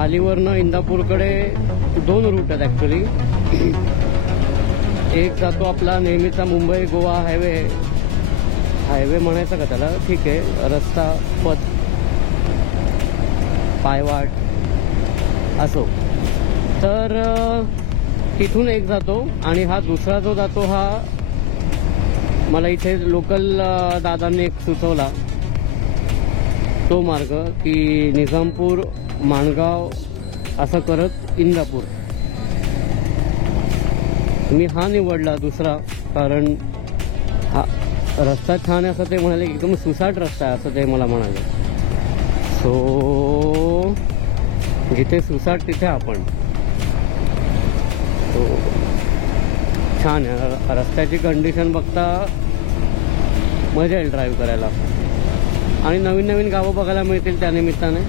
पालीवरनं इंदापूरकडे 2 route आहेत actually. एक जातो आपला नेहमीचा मुंबई गोवा हायवे म्हणायचा का त्याला, ठीक आहे, रस्ता पथ पायवाट असो, तर तिथून एक जातो. आणि हा दुसरा जो जातो हा मला इथे लोकल दादांनी एक सुचवला तो मार्ग, की निजामपूर माणगाव असं करत इंदापूर. मी हा निवडला दुसरा, कारण हा रस्ता छान आहे असं ते म्हणाले, एकदम सुसाट रस्ता आहे असं ते मला म्हणाले. सो जिथे सुसाट तिथे आपण. तो छान आहे, रस्त्याची कंडिशन बघता मजा येईल ड्राईव्ह करायला. आणि नवीन नवीन गावं बघायला मिळतील त्या निमित्ताने.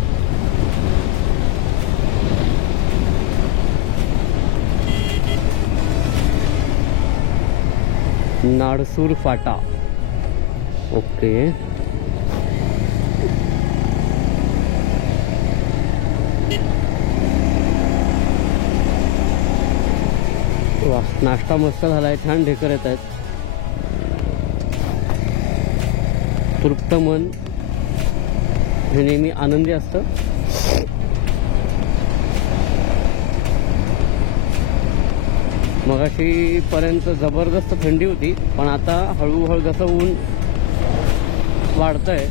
नाडसूर फाटा, ओके. वा, नाश्ता मस्त झालाय, छान ढेकर येत आहेत. तृप्त मन हे नेहमी आनंदी असतं. मगाशी पर्यंत जबरदस्त थंडी होती, पण आता हळूहळू जसं ऊन वाढतंय,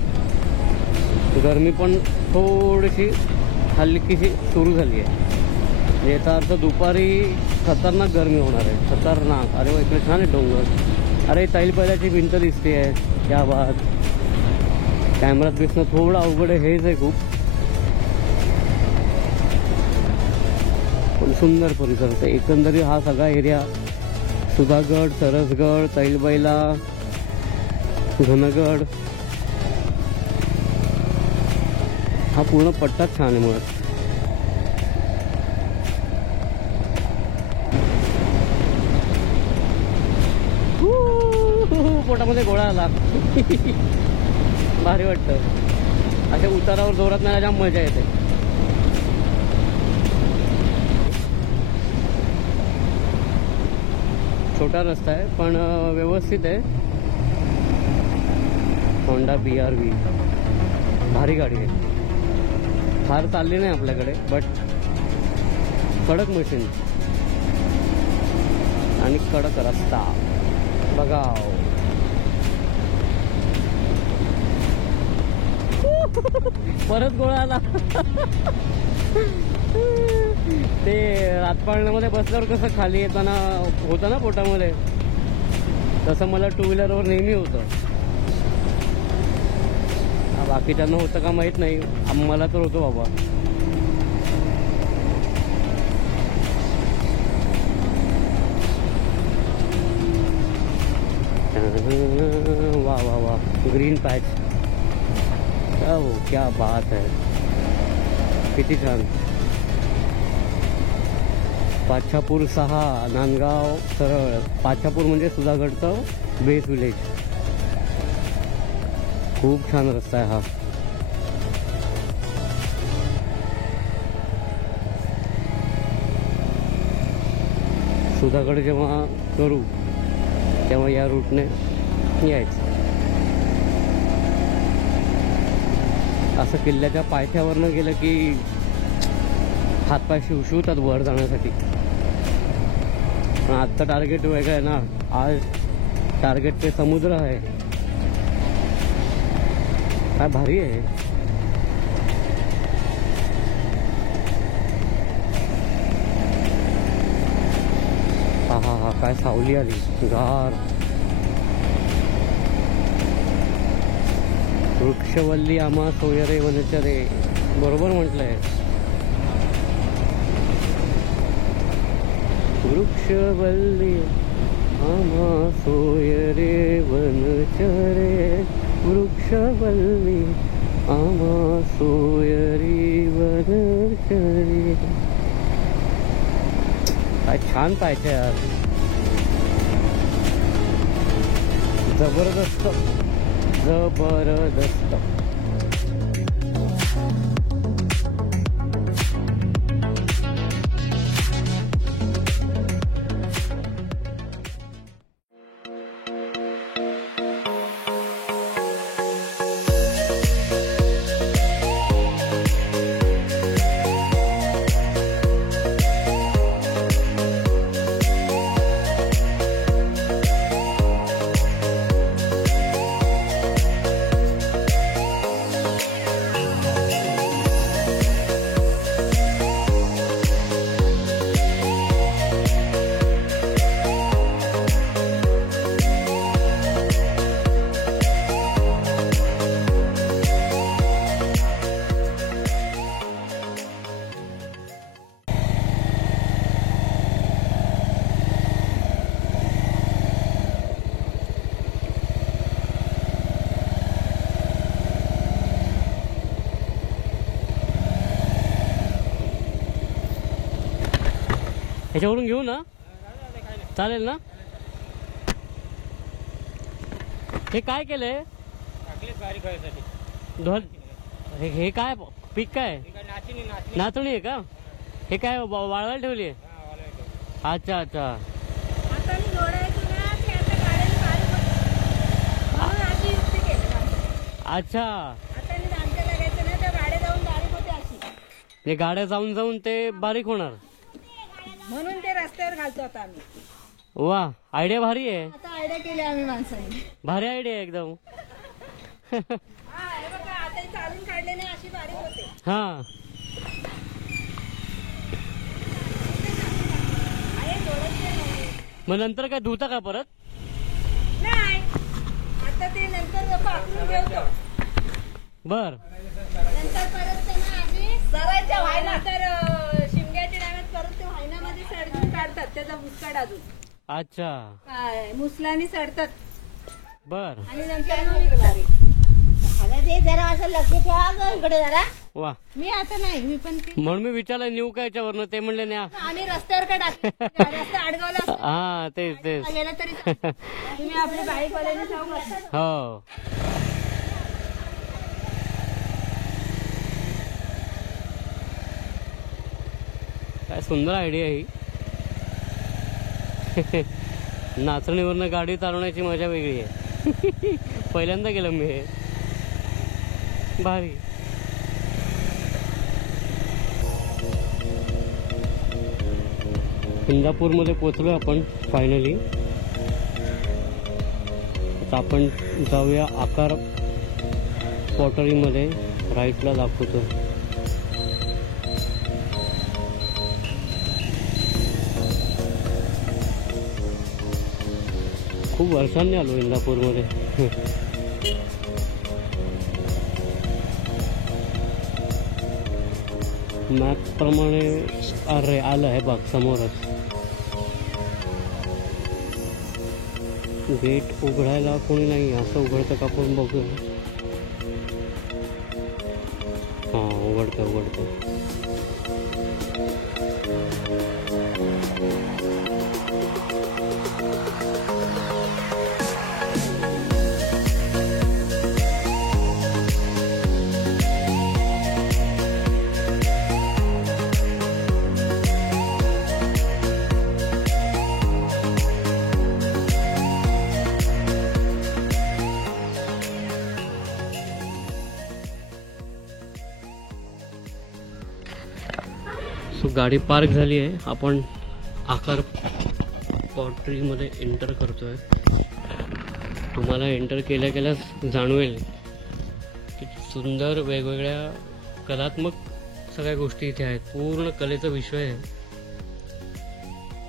गरमी पण थोडीशी हलकीशी सुरू झाली आहे. याचा अर्थ दुपारी खतरनाक गरमी होणार आहे, खतरनाक. अरे वा, इकडे छान आहे डोंगर. अरे तैलपैलाची भिंत दिसते आहे, त्या बाद कॅमेरात दिसणं थोडं अवघड आहे, हेच आहे खूप. पण सुंदर परिसर आहे एकंदरीत हा सगळा एरिया. सुधागड, सरसगड, तैलबैला, घनगड, हा पूर्ण पट्टाच छान आहे मुळात. पोटामध्ये गोळा आला. भारी वाटतं. अशा उतारावर जोरात नाही, जाम मजा येते. छोटा रस्ता आहे पण व्यवस्थित आहे. होंडा BRV, भारी गाडी आहे. फार चालली नाही आपल्याकडे, बट कडक मशीन आणि कडक रस्ता बघा. परत गोळा आला. ते रातपाळण्यामध्ये बसल्यावर कसं खाली येताना होतं ना पोटामध्ये, तसं मला 2 व्हीलरवर नेहमी होतं. बाकीच्यांना होतं का माहित नाही, मला तर होतं बाबा. वा वा वा, ग्रीन पॅच, हो क्या बात है, किती छान. पाछापूर 6, नांदगाव सरळ. पाछापूर म्हणजे सुधागडचं बेस विलेज. खूप छान रस्ता आहे हा. सुधागड जेव्हा करू तेव्हा या रूटने यायचं. असं किल्ल्याच्या पायथ्यावरनं गेलं की हातपाय शिवशिवतात वर जाण्यासाठी. पण आजचं टार्गेट वेगळं आहे ना, आज टार्गेट ते समुद्र आहे. काय भारी आहे. हा हा हा, काय सावली आली गार. वृक्षवल्ली आम्हा सोयरे वनचरे, बरोबर म्हटलंय. वृक्षवल्ली आम्हा सोयरे वनचरे, वृक्षवल्ली आम्हा सोयरी वनचरे. काय छान पाहिजे यार, जबरदस्त जबरदस्त. ह्याच्यावरून घेऊ ना, चालेल ना? हे काय केलंय? हे काय पीक काय? नाचणी आहे का? हे काय वाळवायला ठेवली आहे? अच्छा अच्छा. अच्छा, ते गाड्या जाऊन जाऊन ते बारीक होणार म्हणून ते रस्त्यावर घालतो आता आम्ही. वा, आयडिया भारी आहे. आता आयडिया केली आम्ही माणसांनी. भारी आयडिया आहे एकदम. हा, हे बघा आता चालून काढले नाही अशी बारीक होते. हा, मग नंतर काय धुता का परत? नाही, आता ते नंतर पाकडून ठेवतो. बर. नंतर परत त्यांना आम्ही सरायच्या व्हायना तर शिमग्याच्या डाव्यात परत ते व्हायनामध्ये सडून काढतात त्याचा मुस्काड अजून. अच्छा, काय मुसलानी सडतात बर. आणि नंतर मग बारीक. ते जरा असं लक्ष ठेवा ग इकडे जरा. वा, मी आता नाही, मी पण म्हणून मी विचारलं नेऊ का याच्यावरनं, ते म्हणले न्या. आम्ही रस्त्यावर का टाकतो रस्ता अडगावला हा, तेच तेच. गेला तरी तुम्ही आपल्या बाईकवाल्याने सांगू शकता. हो. काय सुंदर आयडिया ही. नाचणीवरनं गाडी चालवण्याची मजा वेगळी आहे. पहिल्यांदा गेलो मी हे. भारी. इंदापूरमध्ये पोचलो आपण फायनली. आता आपण जाऊया आकार पॉटरीमध्ये. राईटला दाखवतो. खूप वर्षांनी आलो इंदापूरमध्ये. मॅप प्रमाणे अरे आलं आहे बघ समोरच. गेट उघडायला कोणी नाही, असं उघडतं का आपण बघू. हा, उघडतं. सो गाडी पार्क झाली आहे. आपण आकार पॉटरीमध्ये एंटर करतोय. तुम्हाला एंटर केल्या केल्यास जाणवेल की सुंदर वेगवेगळ्या कलात्मक सगळ्या गोष्टी इथे आहेत. पूर्ण कलेचा विषय आहे.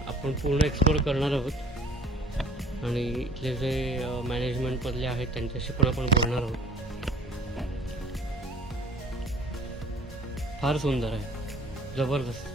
आपण पूर्ण एक्सप्लोर करणार आहोत आणि इथले जे मॅनेजमेंटमधले आहेत त्यांच्याशी पण आपण बोलणार आहोत. फार सुंदर आहे, जबरदस्त.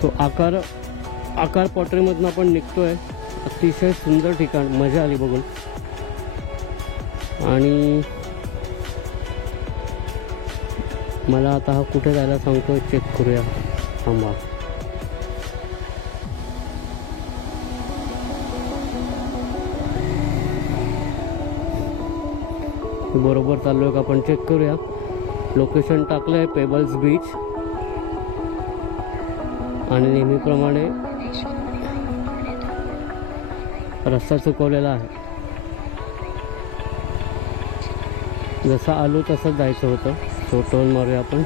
सो आकार आकार पॉटरीमधून आपण निघतोय. अतिशय सुंदर ठिकाण, मजा आली बघून. आणि मला आता हा कुठे जायला सांगतोय चेक करूया. थांबा. बरोबर चाललोय का आपण चेक करूया. लोकेशन टाकलंय पेबल्स बीच आणि नेहमीप्रमाणे रस्ता चुकवलेला आहे. जसं आलो तसंच जायचं होतं. सो टर्न मारूया आपण.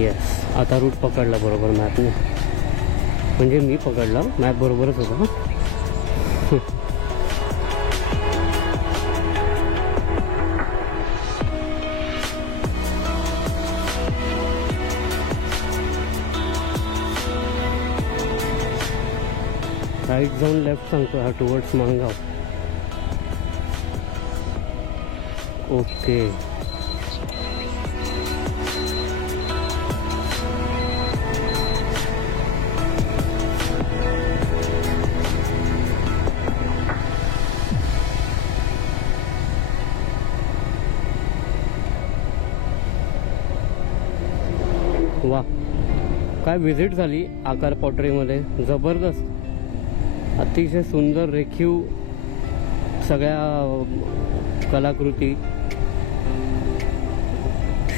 येस, आता रूट पकडला बरोबर मॅपने. म्हणजे मी पकडला, मॅप बरोबरच होता. राईट जाऊन लेफ्ट सांगतो हा टुवर्ड्स माणगाव. ओके. वा, काय विजिट झाली आकार पॉटरीमध्ये. जबरदस्त, अतिशय सुंदर रेखीव सगळ्या कलाकृती.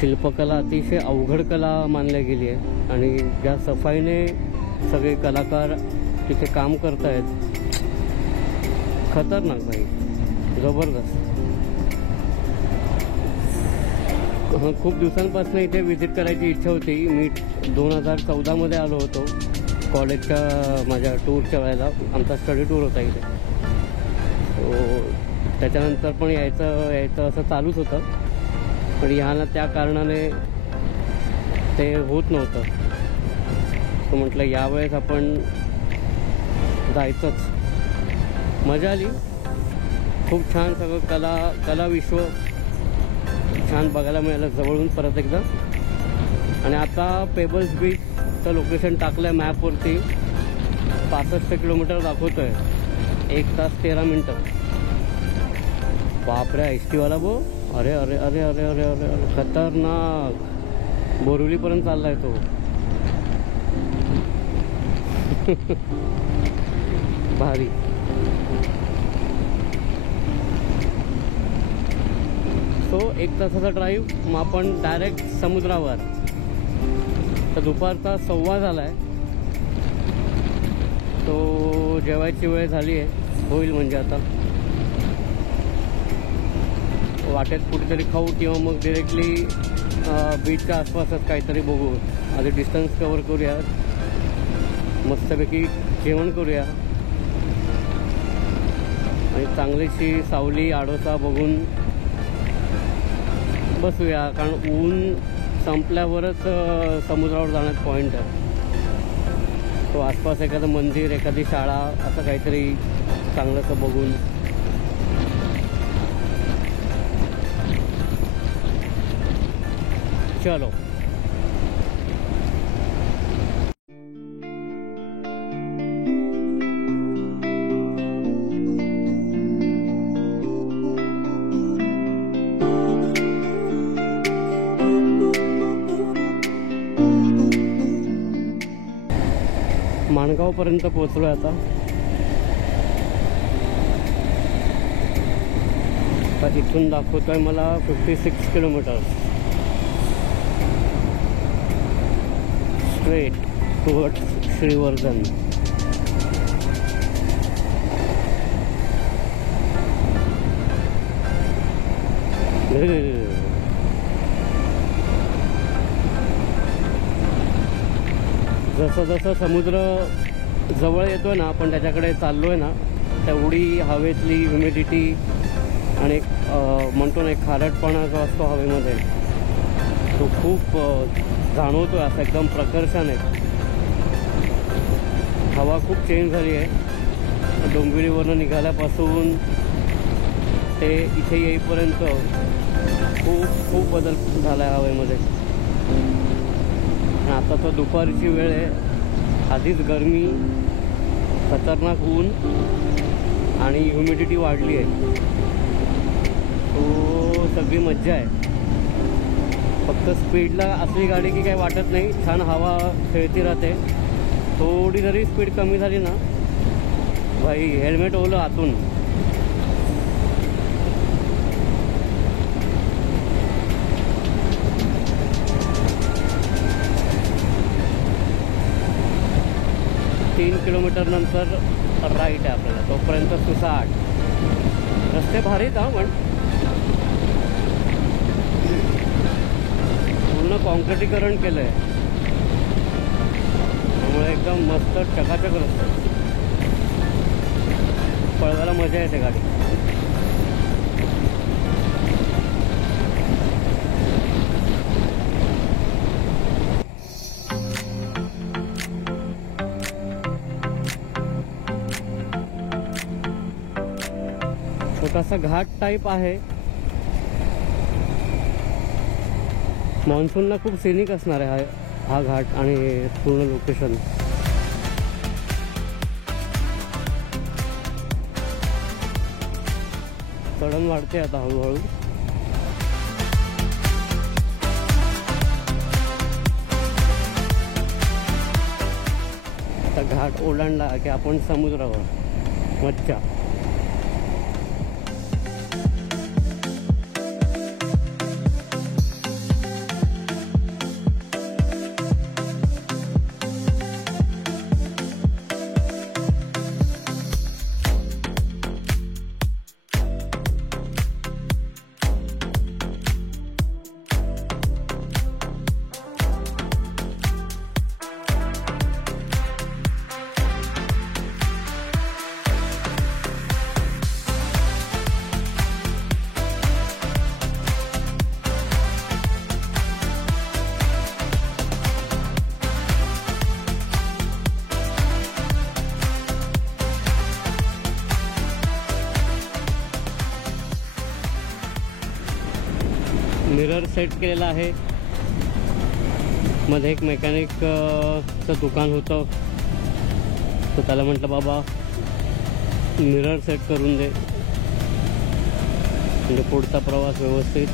शिल्पकला अतिशय अवघड कला मानल्या गेली आहे आणि ज्या सफाईने सगळे कलाकार तिथे काम करतायत, खतरनाक भाई, जबरदस्त. खूप दिवसांपासून इथे व्हिजिट करायची इच्छा होती. मी 2014मध्ये आलो होतो कॉलेजच्या माझ्या टूरच्या वेळेला. आमचा स्टडी टूर होता इथे. सो त्याच्यानंतर पण यायचं असं चालूच होतं, पण ह्याला त्या कारणाने ते होत नव्हतं. सो म्हटलं यावेळेस आपण जायचंच. मजा आली. खूप छान सगळं कला विश्व छान बघायला मिळालं जवळून परत एकदा. आणि आता पेबल्स बीचचं लोकेशन टाकलं आहे मॅपवरती. 65 किलोमीटर दाखवतो आहे. 1 तास 13 मिनटं. बापरे, एसटीवाला बो. अरे अरे अरे अरे अरे अरे अरे, खतरनाक. बोरिवलीपर्यंत चाललाय तो. भारी. सो 1 तासाचा ड्राईव्ह. मग आपण डायरेक्ट समुद्रावर. तर दुपारचा 1:15 झाला आहे. तो जेवायची वेळ झाली आहे, होईल म्हणजे आता. वाटेत कुठेतरी खाऊ किंवा मग डिरेक्टली बीचच्या आसपासच काहीतरी बघू. आधी डिस्टन्स कवर करूया, मस्तपैकी जेवण करूया आणि चांगलीशी सावली आडोसा बघून बसूया. कारण ऊन संपल्यावरच समुद्रावर जाण्यात पॉईंट आहे. तो आसपास एखादं मंदिर, एखादी शाळा असं काहीतरी चांगलंसं बघून. चलो. माणगावपर्यंत पोहोचलो आहे आता. इथून दाखवतोय मला 56 किलोमीटर स्ट्रेट टुवर्ड्स श्रीवर्धन. जसं जसं समुद्र जवळ येतोय ना, आपण त्याच्याकडे चाललोय ना, तेवढी हवेतली ह्युमिडिटी आणि एक म्हणतो ना एक खारटपणा जो असतो हवेमध्ये, तो खूप जाणवतोय. असं एकदम प्रकर्षाने. हवा खूप चेंज झाली आहे. डोंबिवलीवरनं निघाल्यापासून ते इथे येईपर्यंत खूप खूप बदल झाला आहे हवेमध्ये. आता तर दुपारची वेळ आहे, आधीच गरमी, खतरनाक ऊन आणि ह्युमिडिटी वाढली आहे. तो सगळी मज्जा आहे. फक्त स्पीडला असली गाडी की काही वाटत नाही, छान हवा खेळती राहते. थोडी जरी स्पीड कमी झाली ना भाई, हेल्मेट ओलं आतून. तीन किलोमीटर नंतर राईट आहे आपल्याला, तोपर्यंत सुसाट. रस्ते भारीत हा, पण पूर्ण कॉन्क्रिटीकरण केलं आहे, त्यामुळे एकदम मस्त चकाचक रस्ते. पळवायला मजा येते गाडी. छोटासा घाट टाईप आहे. मान्सूनला खूप सिनिक असणार आहे हा घाट आणि पूर्ण लोकेशन. चढण वाढते आता हळूहळू. आता घाट ओलांडला की आपण समुद्रावर. मच्छा. मिरर सेट केलेला आहे. मध्ये एक मेकॅनिकचं दुकान होतं, तर त्याला म्हटलं बाबा मिरर सेट करून दे, म्हणजे पुढचा प्रवास व्यवस्थित.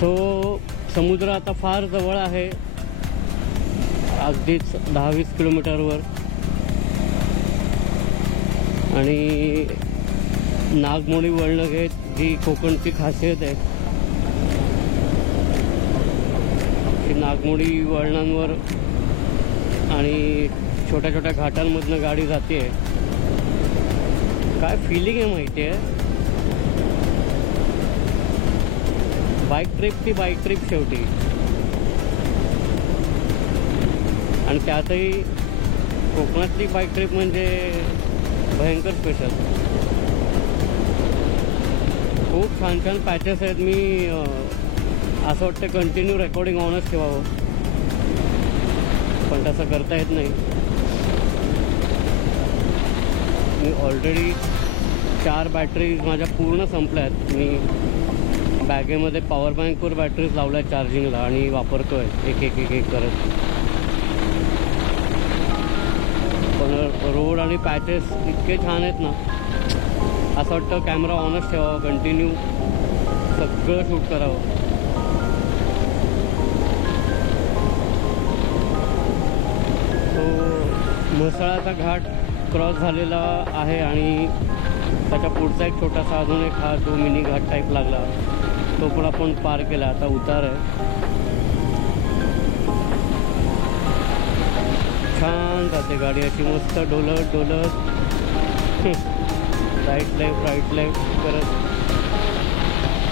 सो समुद्र आता फार जवळ आहे, अगदीच 10-20 किलोमीटरवर. आणि नागमोडी वळणं घेत जी कोकणची खासियत आहे, की नागमोडी वळणांवर आणि छोट्या छोट्या घाटांमधनं गाडी जाते. काय फिलिंग आहे माहिती आहे. बाईक ट्रिप ती बाईक ट्रिप शेवटी, आणि त्यातही कोकणातली बाईक ट्रिप म्हणजे भयंकर स्पेशल. खूप छान छान पॅचेस आहेत. मी असं वाटतं कंटिन्यू रेकॉर्डिंग ऑनच ठेवावं, पण तसं करता येत नाही. मी ऑलरेडी 4 बॅटरीज माझ्या पूर्ण संपल्या आहेत. मी बॅगेमध्ये पॉवर बँकवर बॅटरीज लावल्या आहेत चार्जिंगला आणि वापरतो आहे एक एक एक एक करत. पण रोड आणि पॅचेस इतके छान आहेत ना, असं वाटतं कॅमेरा ऑनच ठेवावा, कंटिन्यू सगळं शूट करावं. तो म्हसळाचा घाट क्रॉस झालेला आहे आणि त्याच्या पुढचा एक छोटासा अजून एक हा जो मिनी घाट टाईप लागला, तो पण आपण पार केला. आता उतार आहे. छान जाते गाडी अशी मस्त डोलत डोलत, राईट लेफ्ट करत.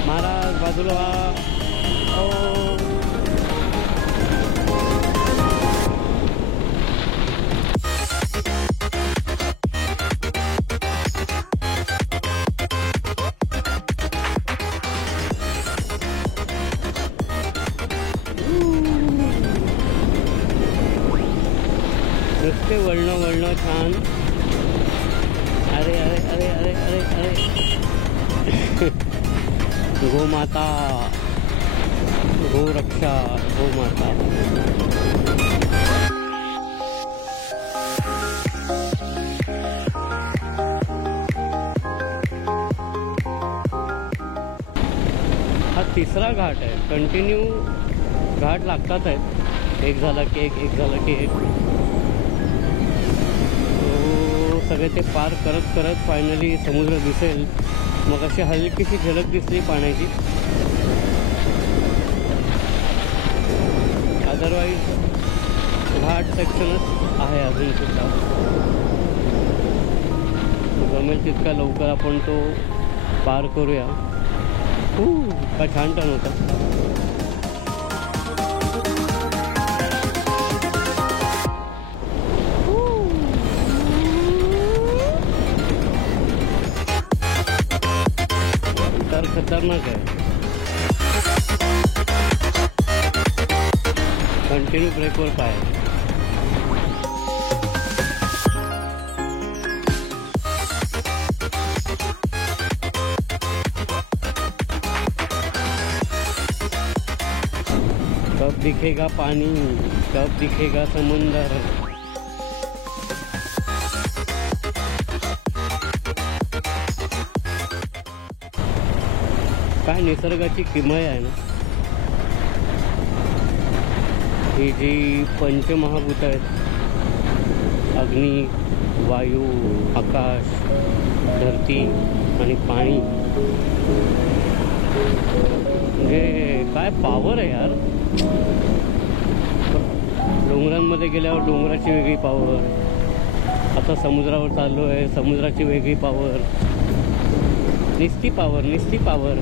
महाराज बाजूला. वळणं वळणं छान. अरे अरे अरे अरे अरे अरे गोमाता, गोरक्षा, गोमाता. हा तिसरा घाट आहे. कंटिन्यू घाट लागतात आहेत. एक झाला की एक झाला की एक. सगळे ते पार करत करत फायनली समुद्र दिसेल. मग अशी हलकीशी झलक दिसली पाण्याची. अदरवाईज घाट सेक्शनच आहे अजून सुद्धा. जमेल तितका लवकर आपण तो पार करूया. काय छान टर्न होता. तर खतरनाक आहे. कंटिन्यू ब्रेकवर पाय. कब दिखेगा पानी, कब दिखेगा समुंदर. काय निसर्गाची किमया आहे ना. ही जी पंचमहाभूत आहेत, अग्नी, वायू, आकाश, धरती आणि पाणी, म्हणजे काय पॉवर आहे यार. डोंगरांमध्ये गेल्यावर डोंगराची वेगळी पॉवर. आता समुद्रावर चाललो आहे, समुद्राची वेगळी पॉवर. निस्ती पॉवर, निस्ती पॉवर.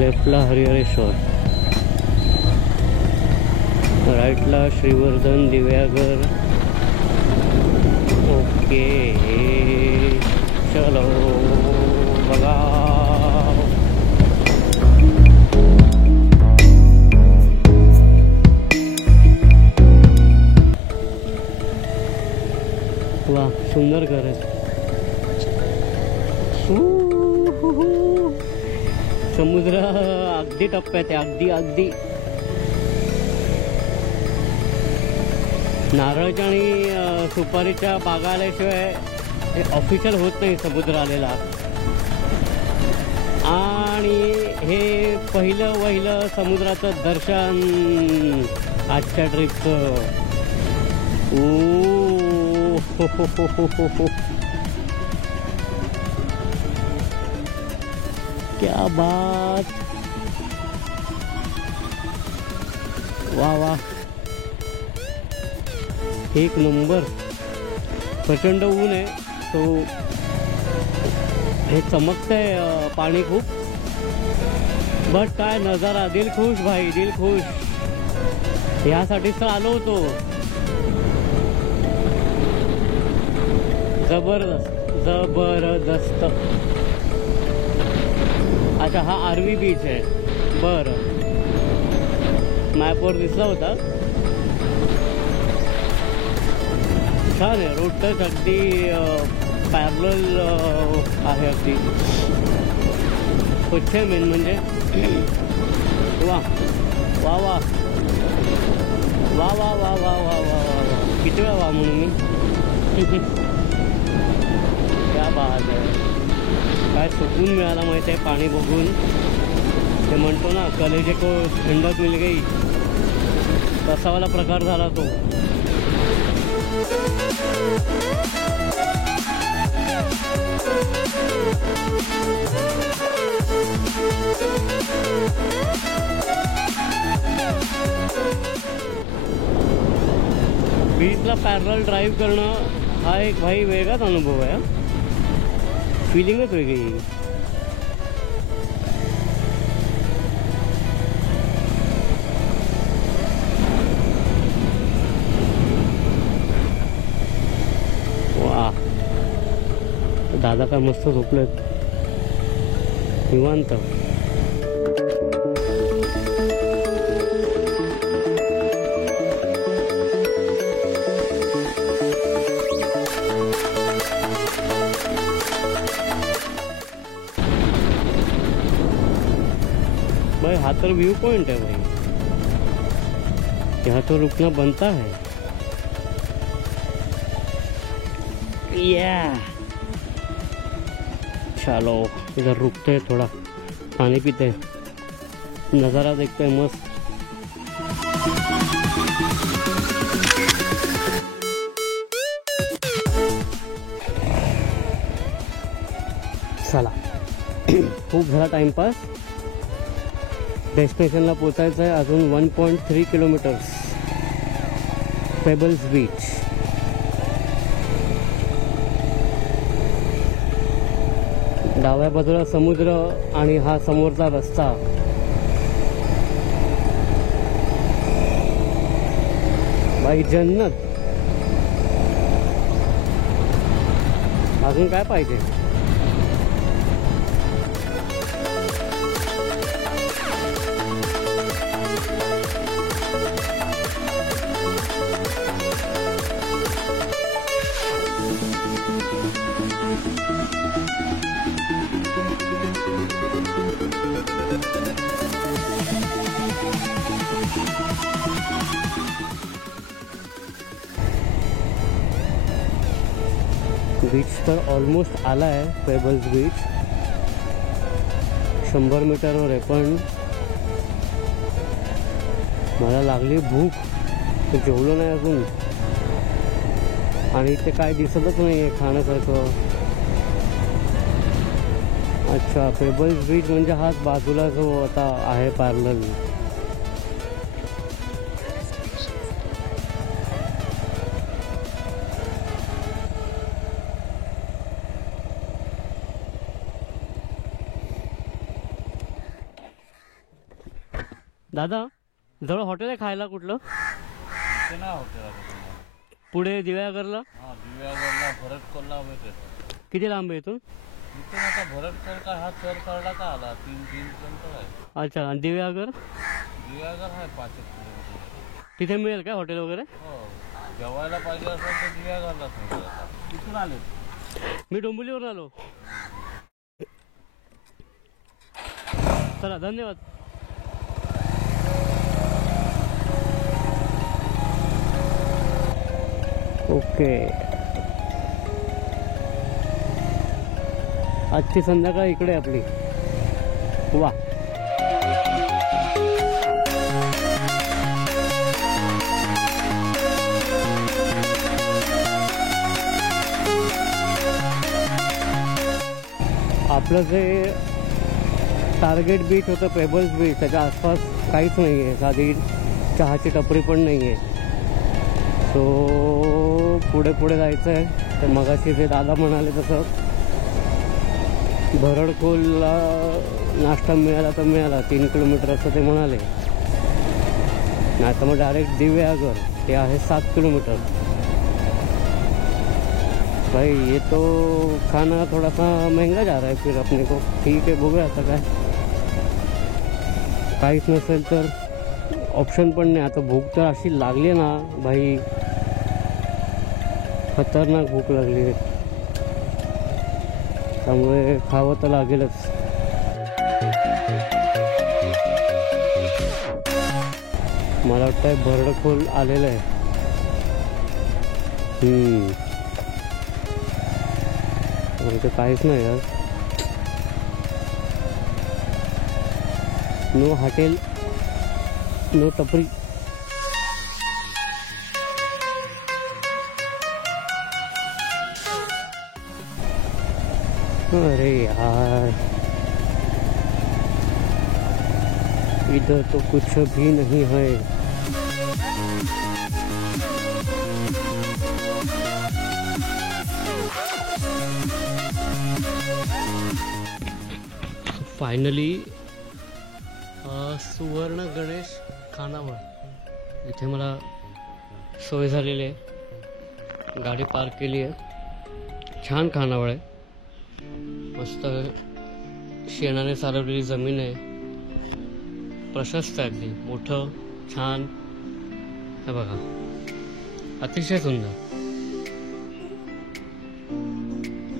लेफ्टला हरिहरेश्वर, राईटला श्रीवर्धन, दिव्यागर. ओके चलो बघा. वा सुंदर घर आहे. समुद्र अगदी टप्प्यात आहे. अगदी अगदी नारळच्या आणि सुपारीच्या बागा आल्याशिवाय हे ऑफिशियल होत नाही समुद्र आलेला. आणि हे पहिलं समुद्राचं दर्शन आजच्या ट्रिपचं. क्या बात. वा वा एक नंबर. प्रचंड ऊन आहे. तो हे चमकतंय पाणी खूप. बट काय नजारा. दिल खुश भाई, दिल खुश. ह्यासाठीच तर आलो होतो. जबरदस्त जबरदस्त. अच्छा हा आरवी बीच आहे. बरं मॅपवर दिसला होता. छान आहे. रोड टच अगदी पॅरलल आहे. अगदी स्वच्छ आहे मेन म्हणजे. वा वा वा वा वा वा वा वा वा वा. किती वेळा वा म्हणून मी. क्या बात आहे. काय सुकून मिळाला माहिती आहे पाणी बघून. ते म्हणतो ना कलेजे को ठंडक मिल गई, तसावाला प्रकार झाला तो. बीचला पॅरल ड्राईव्ह करणं हा एक भाई वेगळाच अनुभव आहे. फिलिंगच वेगळी. दादा काय मस्त झोपलेत निवांत. भाई हाँ तो व्यू पॉइंट है भाई, यहाँ तो रुकना बनता है. चलो इधर रुकते हैं, थोड़ा पानी पीते हैं, नज़ारा देखते हैं मस्त. चला खूप झाला टाइमपास. डेस्टिनेशनला पोचायचं आहे अजून 1.3 किलोमीटर्स. Pebbles beach. डाव्या बाजूला समुद्र आणि हा समोरचा रस्ता. भाई जन्नत. अजून काय पाहिजे. बीच तर ऑलमोस्ट आला आहे. पेबल्स बीच 100 मीटरवर आहे, पण मला लागली भूक, जेवलो नाही अजून. आणि ते काय दिसतच नाही आहे खाण्यासारखं. अच्छा, पेबल्स बीच म्हणजे हाच बाजूला जो आता आहे पॅरलल. दादा जवळ हॉटेल आहे खायला कुठलं? ते ना हॉटेल पुढे दिव्यागरला. हां, दिव्यागरला भरतकोलला भेटेल. किती लांब आहे इथून? इथून आता भरतकोल का हा चर करडा का आला 3 किलोमीटर आहे. अच्छा, आणि दिव्यागर? दिव्यागर आहे 5 किलोमीटर. तिथे मिळेल का हॉटेल वगैरे? हो, जेवायला पाहिजे असेल तर दिव्यागरलाच मिळेल. तिथून आले मी डोंबिवलीवर आलो. चला धन्यवाद. ओके, आजची संध्याकाळ इकडे आपली. वा, आपलं जे टार्गेट बीच होतं पेबल्स बीच, त्याच्या आसपास काहीच नाही आहे. साधी चहाची टपरी पण नाही आहे. सो पुढे पुढे जायचं आहे. तर मगाशी ते दादा म्हणाले तसं भरडखोलला नाश्ता मिळाला तर मिळाला, 3 किलोमीटर असं ते म्हणाले. नाही तर मग डायरेक्ट दिव्यागर, ते आहे 7 किलोमीटर. भाई ये तो खाना थोड़ा सा महंगा जा रहा है फिर अपने को. ठीक है, बघूया आता काय. काहीच नसेल तर ऑप्शन पण नाही. आता भूक तर अशी लागली ना भाई, खतरनाक भूक लागली आहे. त्यामुळे खावं तर लागेलच. मला वाटतंय भरडखोल आलेलं आहे. ते काहीच नाही यार. नो हॉटेल, नो टपरी. अरे यार, इधर तो कुछ भी नहीं है. फायनली सुवर्ण गणेश खानावळ इथे मला सोय झालेली आहे. गाडी पार्क केली आहे. छान खानावळ आहे. मस्त शेणाने सारवलेली जमीन आहे, प्रशस्त आहे, अगदी मोठं छान. हे बघा, अतिशय सुंदर.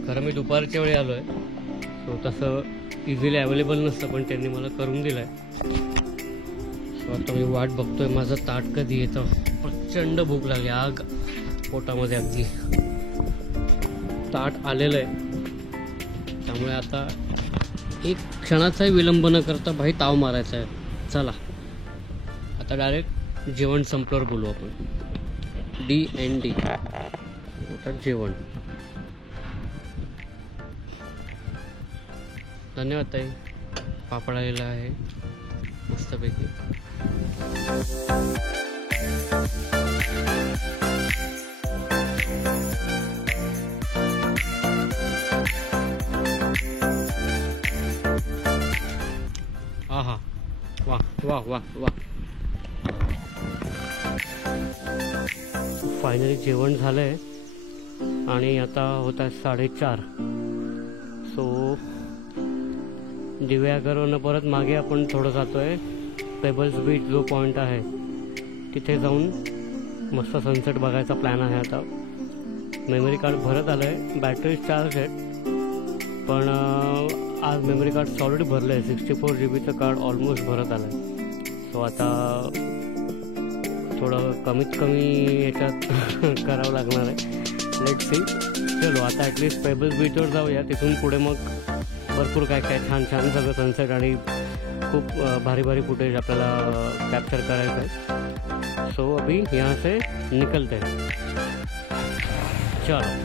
खरं मी दुपारच्या वेळी आलोय, सो तसं इझिली अवेलेबल नसतं, पण त्यांनी मला करून दिलंय. सो आता मी वाट बघतोय माझं ताट कधी येतं. प्रचंड भूक लागली, आग पोटामध्ये अगदी. ताट आलेलं आहे, त्यामुळे आता एक क्षणाचाही विलंब न करता भाई ताव मारायचा आहे. चला आता डायरेक्ट जेवण संपल्यावर बोलू आपण. D&D आता जेवण. धन्यवाद ताई, पापड आलेला आहे मस्तपैकी. आहा, वा वा वा वा. फायनली जेवण झालंय आणि आता होत आहे 4:30. सो दिव्यागरवरनं परत मागे आपण थोडं जातोय. पेबल्स बीच जो पॉईंट आहे तिथे जाऊन मस्त सनसेट बघायचा प्लॅन आहे. आता मेमरी कार्ड भरत आलं आहे, बॅटरी चार्ज आहेत, पण आज मेमरी कार्ड ऑलरेडी भरलं आहे. 64 GB कार्ड ऑलमोस्ट भरत आलं आहे. सो आता थोडं कमीत कमी याच्यात करावं लागणार आहे. Let see. चलो आता ॲटलिस्ट पेबल्स बीचवर जाऊया, तिथून पुढे मग भरपूर काय काय छान छान सगळं सनसेट आणि खूप भारी भारी फुटेज आपल्याला कॅप्चर करायचं आहे. सो अभी यहाँ से निकलते हैं. चलो.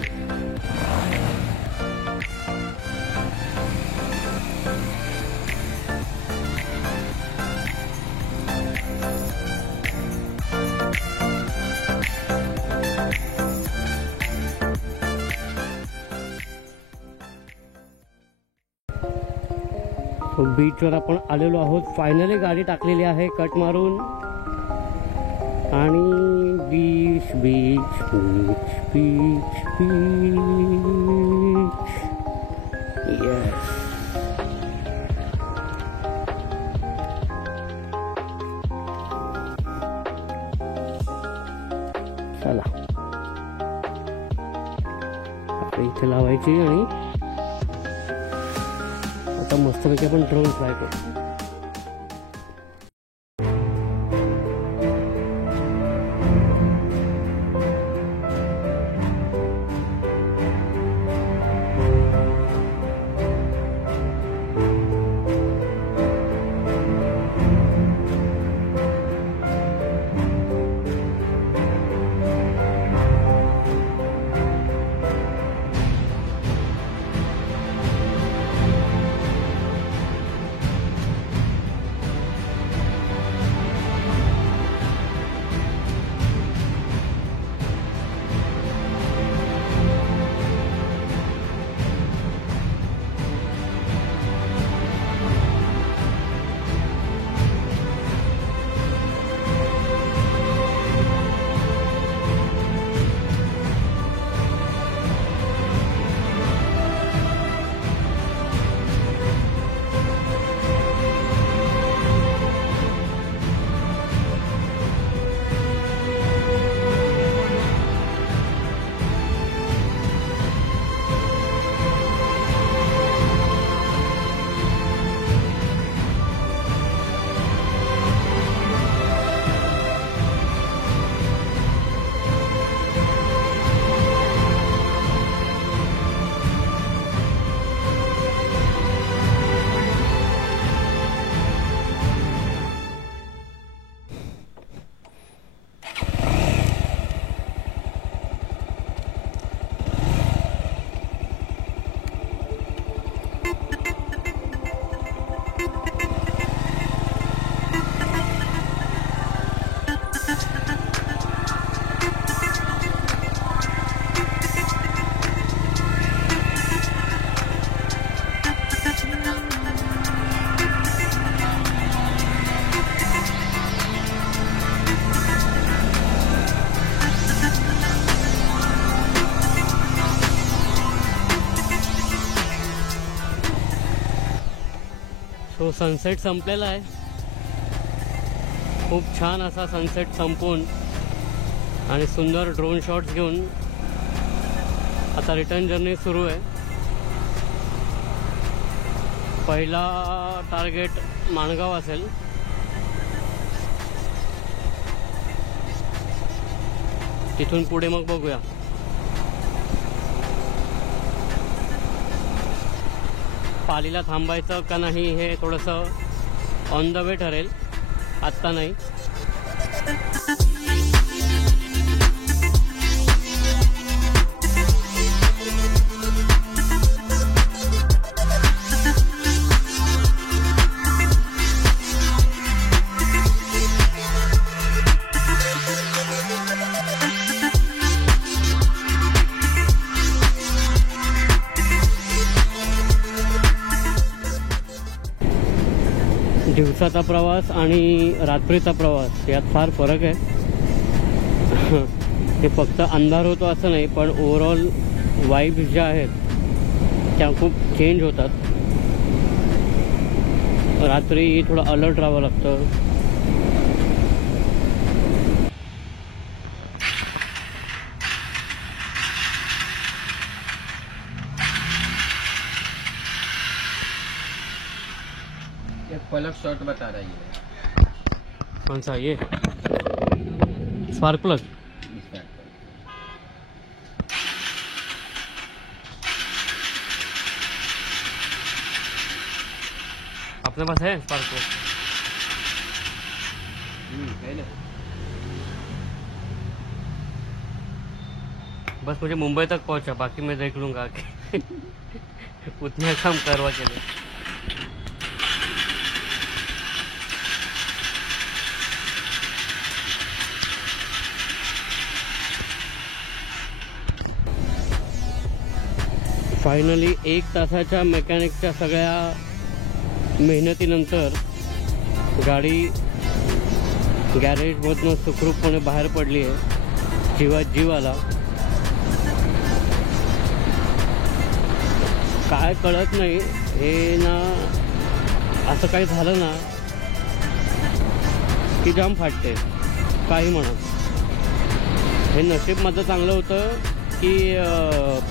बीचवर आपण आलेलो आहोत. फायनली गाडी टाकलेली आहे कट मारून आणि beach beach beach beach beach. Yes. चला आता इथे लावायची आणि आता मस्तपैकी आपण ड्रोन फ्लाय करू. सो सनसेट संपलेला आहे. खूप छान असा सनसेट संपून आणि सुंदर ड्रोन शॉट्स घेऊन आता रिटर्न जर्नी सुरू आहे. पहिला टार्गेट माणगाव असेल. तिथून पुढे मग बघूया. पालीला थांबायचं का नाही हे थोडंसं ऑन द वे ठरेल, आत्ता नाही. दिवसाचा प्रवास आणि रात्रीचा प्रवास यात फार फरक आहे. ते फक्त अंधार होतो असं नाही, पण ओव्हरऑल वाईब्स ज्या आहेत त्या खूप चेंज होतात. रात्री थोडं अलर्ट राहावं लागतं. पलक शॉट बता रही है. कौन सा ये स्पार्क प्लग? अपने पास है स्पार्क प्लग? है ना. बस मुझे मुंबई तक पहुंचा, बाकी मैं देख लूँगा कि उतना काम करवा के लिए. फायनली 1 तासाच्या मेकॅनिकच्या सगळ्या मेहनतीनंतर गाडी गॅरेजमधून सुखरूपपणे बाहेर पडली आहे. जीवात जीव आला. काय कळत नाही हे ना, असं काही झालं ना की जाम फाटते. काही म्हणा, हे नशीब माझं चांगलं होतं की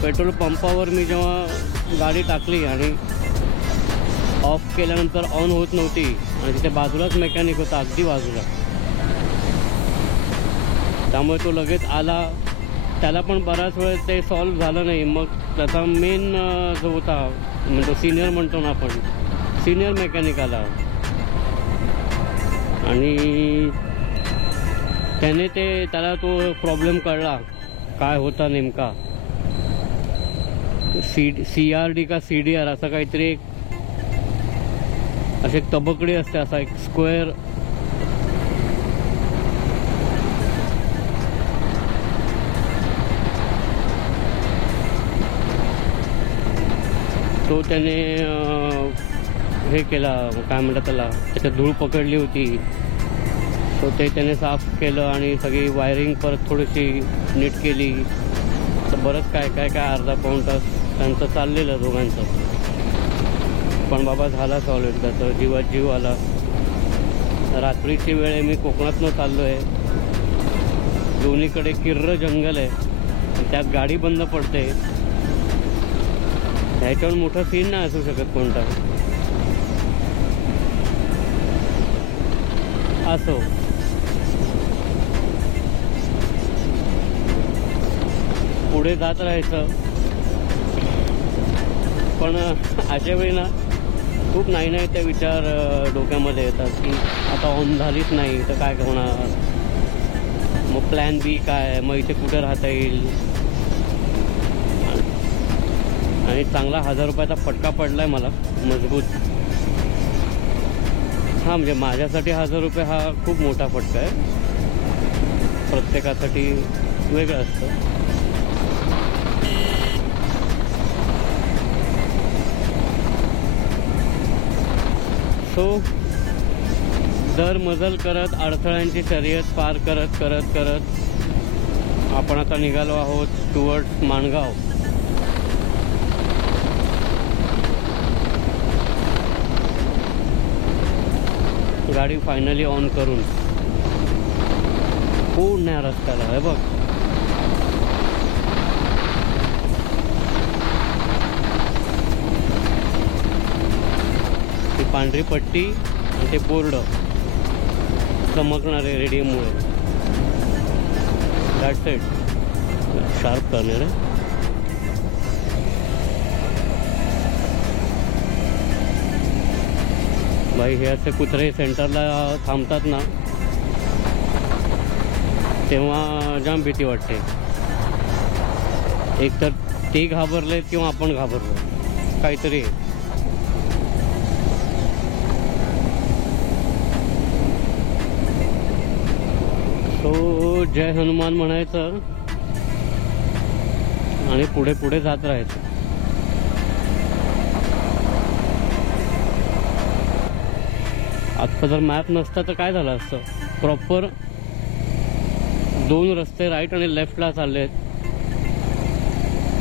पेट्रोल पंपावर मी जेव्हा गाडी टाकली आणि ऑफ केल्यानंतर ऑन होत नव्हती आणि तिथे बाजूलाच मेकॅनिक होता, अगदी बाजूला. त्यामुळे तो लगेच आला. त्याला पण बराच वेळ ते सॉल्व्ह झालं नाही. मग त्याचा मेन जो होता म्हणजे तो सिनियर म्हणतो ना आपण, सिनियर मेकॅनिक आला आणि त्याला तो प्रॉब्लेम कळला काय होता नेमका. CRD का CDR असं काहीतरी एक अशी एक तबकडी असते, असा एक स्क्वेअर तो त्याने हे केला, काय म्हणतात त्याला, त्याच्यात धूळ पकडली होती. तो ते त्याने साफ केलं आणि सगळी वायरिंग परत थोडीशी नीट केली. तर बरंच काय काय काय अर्धा पाऊण तास त्यांचं चाललेलं दोघांचं. पण बाबा झाला सॉल्व त्याचं. जीवात जीव आला. रात्रीची वेळ आहे, मी कोकणातनं चाललो आहे. दोन्हीकडे किर्र जंगल आहे, त्यात गाडी बंद पडते. ह्याच्यावर मोठा सीन नाही असू शकत कोणता. असो, पुढे जात राहायचं. पण अशा वेळी ना खूप नाही ते विचार डोक्यामध्ये येतात की आता ऑन झालीच नाही तर काय होणार, मग प्लॅन बी काय, मग इथे कुठे राहता येईल. आणि चांगला 1000 रुपयाचा फटका पडलाय मला मजबूत. हां, म्हणजे माझ्यासाठी 1000 रुपये हा खूप मोठा फटका आहे. प्रत्येकासाठी वेगळं असतं. सो दर मजल करत अडथळ्यांची शर्यत पार करत करत करत आपण आता निघालो आहोत टुवर्ड्स माणगाव. गाडी फायनली ऑन करून कोण नाही रस्त्याला आहे बघ. ती पांढरी पट्टी आणि ते बोर्ड चमकणार आहे रेडियममुळे. That's it. शार्प करणार आहे. भाई हे असे कुत्रे सेंटरला थांबतात ना तेव्हा जाम भीती वाटते. एक तर ते घाबरले किंवा आपण घाबरलो काहीतरी. सो जय हनुमान म्हणायचं आणि पुढे पुढे जात राहायचं. आत्ता जर मॅप नसता तर काय झालं असतं. प्रॉपर 2 रस्ते राईट आणि लेफ्टला चाललेत.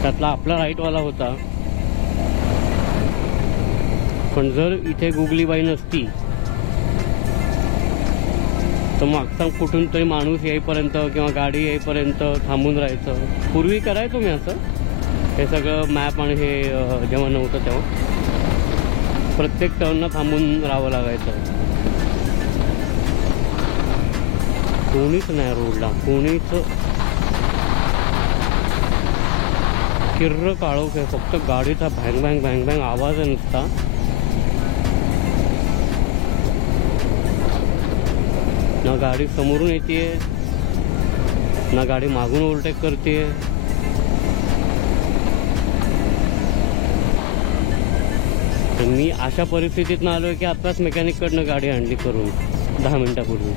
त्यातला आपला राईटवाला होता. पण जर इथे गुगली बाई नसती तर मागचा कुठून तरी माणूस येईपर्यंत किंवा गाडी येईपर्यंत थांबून राहायचं. पूर्वी करायचो मी असं. हे सगळं मॅप आणि हे जेव्हा नव्हतं तेव्हा प्रत्येक टर्नला थांबून राहावं लागायचं. कोणीच नाही रोडला, कोणीच. किर्र काळोख आहे. फक्त गाडीचा भँग भँग भँग भँग आवाज आहे नुसता. ना गाडी समोरून येते ना गाडी मागून ओव्हरटेक करते. मी अशा परिस्थितीत आलोय की आत्ताच मेकॅनिककडनं गाडी आणली करून 10 मिनिटापूर्वी.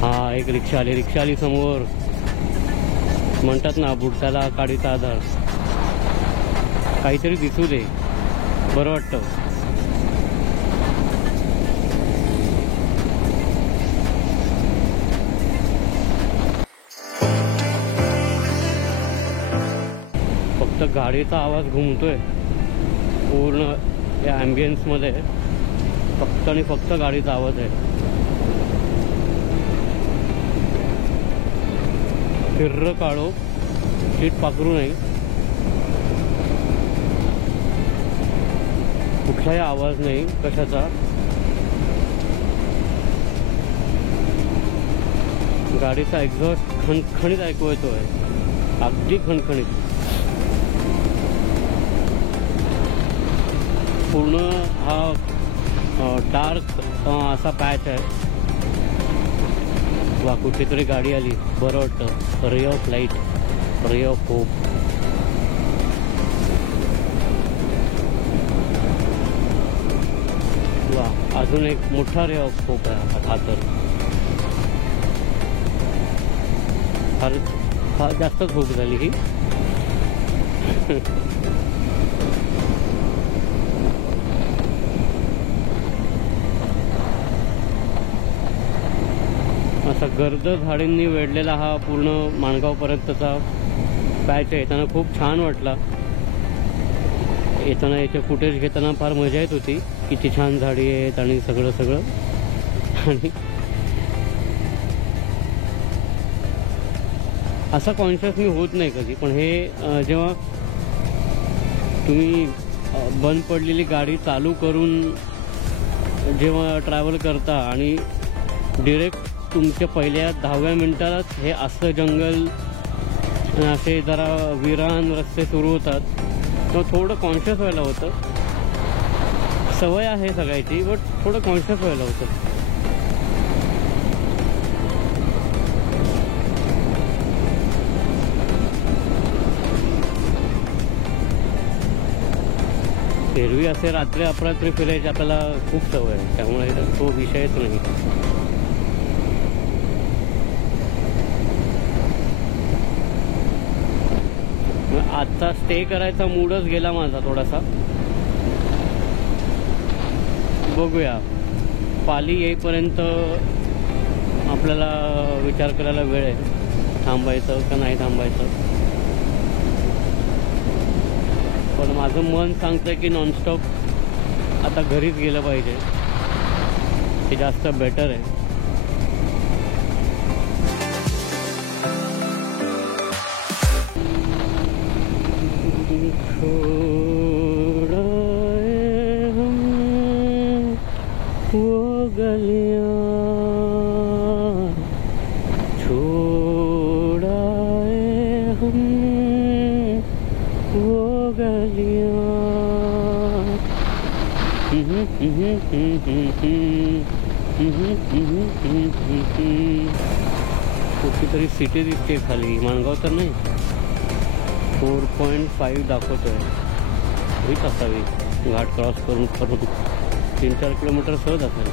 हा एक रिक्षा आली समोर. म्हणतात ना बुडत्याला काडीचा आधार. काहीतरी दिसू दे, बरं वाटतं. फक्त गाडीचा आवाज घुमतोय पूर्ण या ॲम्बियन्समध्ये. फक्त आणि फक्त गाडीचा आवाज आहे. किर्र काढो, सीट पाखरू नाही. कुठलाही आवाज नाही कशाचा. गाडीचा एक्झॉस्ट खणखणीत ऐकू येतोय, अगदी खणखणीत. पूर्ण हा डार्क असा पॅच आहे. वा कुठली तरी गाडी आली, बरं वाटतं. Ray of light, ray of hope. वा अजून एक मोठा रे ऑफ होप आहे हा तर. फार जास्तच होप झाली ही. असा गर्द झाडींनी वेढलेला हा पूर्ण माणगावपर्यंतचा पॅच आहे. येताना खूप छान वाटला. येताना याचे फुटेज घेताना फार मजा येत होती. किती छान झाडी आहेत आणि सगळं. आणि असा कॉन्शियस मी होत नाही कधी. पण हे जेव्हा तुम्ही बंद पडलेली गाडी चालू करून जेव्हा ट्रॅव्हल करता आणि डिरेक्ट तुमच्या पहिल्या 10व्या मिनिटालाच हे असं जंगल असे जरा विरान रस्ते सुरू होतात, तेव्हा थोडं कॉन्शियस व्हायला होतं. सवय आहे सगळ्याची, बट थोडं कॉन्शियस व्हायला होतं. एरवी असे रात्री अपरात्री फिरायचे आपल्याला खूप सवय आहे, त्यामुळे तो विषयच नाही. आजचा स्टे करायचा मूडच गेला माझा थोडासा. बघूया, पाली येईपर्यंत आपल्याला विचार करायला वेळ आहे, थांबायचं का नाही थांबायचं. पण माझं मन सांगतंय की नॉनस्टॉप आता घरीच गेलं पाहिजे. ते जास्त बेटर आहे. छोड़ा है हमने वो गलियां, छोड़ा है हमने वो गलियां. कुठली तरी सिटी दिसते खाली, माणगाव तर नाही. 4.5 दाखवतोय, हीच असावी. घाट क्रॉस करून 3-4 किलोमीटर सहज असेल.